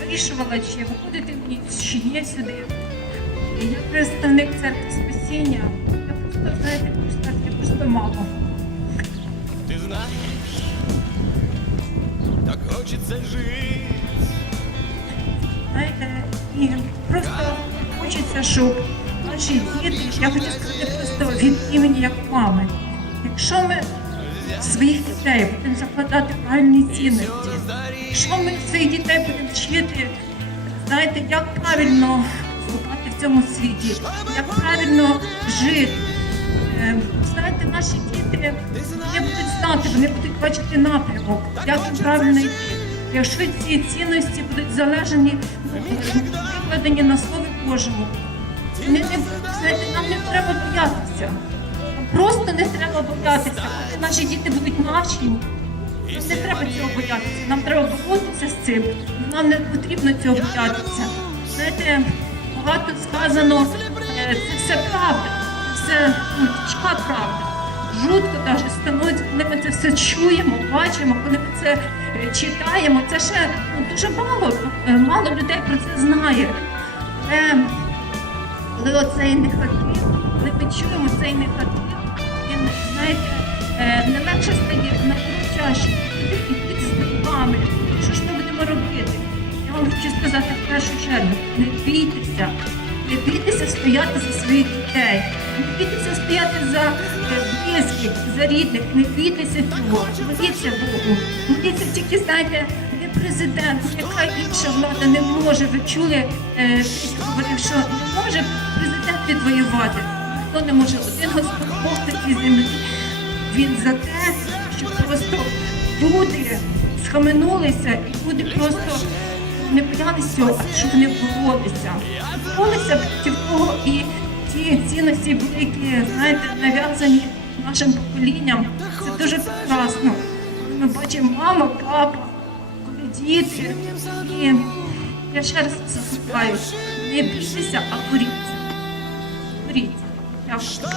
вирішувала, чи виходити мені чи ні сюди. І я представник церкви спасіння. Я просто, знаєте, сказати, я просто мама. Ты знаешь, так хочется жить. Знаєте, і просто хочеться, щоб наші діти, я хочу сказати просто від імені як мами. Якщо ми своїх дітей будемо закладати правильні цінності, якщо ми своїх дітей будемо вчити, знаєте, як правильно вступати в цьому світі, як правильно жити. Е, Знаєте, наші діти вони будуть знати, вони будуть бачити напрямок, як правильно йти. Якщо ці цінності будуть залежані, е, викладені на Слові Божому, не, не, знаєте, нам не треба боятися. Просто не треба боятися. Коли наші діти будуть навчені, не треба цього боятися. Нам треба боротися з цим. Нам не потрібно цього боятися. Знаєте, багато сказано, е, це все правда, це ну, тяжка правда. Жутко навіть становиться, коли ми це все чуємо, бачимо, коли ми це е, читаємо. Це ще ну, дуже мало, е, мало людей про це знає. Але коли оцей негатив, коли ми чуємо цей негатив, він, знаєте, е, не легше стає, наоборот тяжче. Куди йти з думками? Що ж ми будемо робити? Я вам хочу сказати в першу чергу, не бійтеся, не бійтеся стояти за своїх дітей, не бійтеся стояти за е, близьких, за рідних, не бійтеся цього, моліться Богу, моліться тільки, знаєте, не президент, яка інша влада не може. Ви чули, е, говорив, що не може президент відвоювати. Хто не може один Бог на цій землі. Він за те, щоб просто люди схаменулися і люди просто не боялися а щоб вони боролися. Боролися проти того і ті цінності великі, знаєте, нав'язані нашим поколінням. Це дуже прекрасно. Ми бачимо мама, папа, коли діти. І я ще раз закликаю, не бійтеся, а боріться. Боріться. Что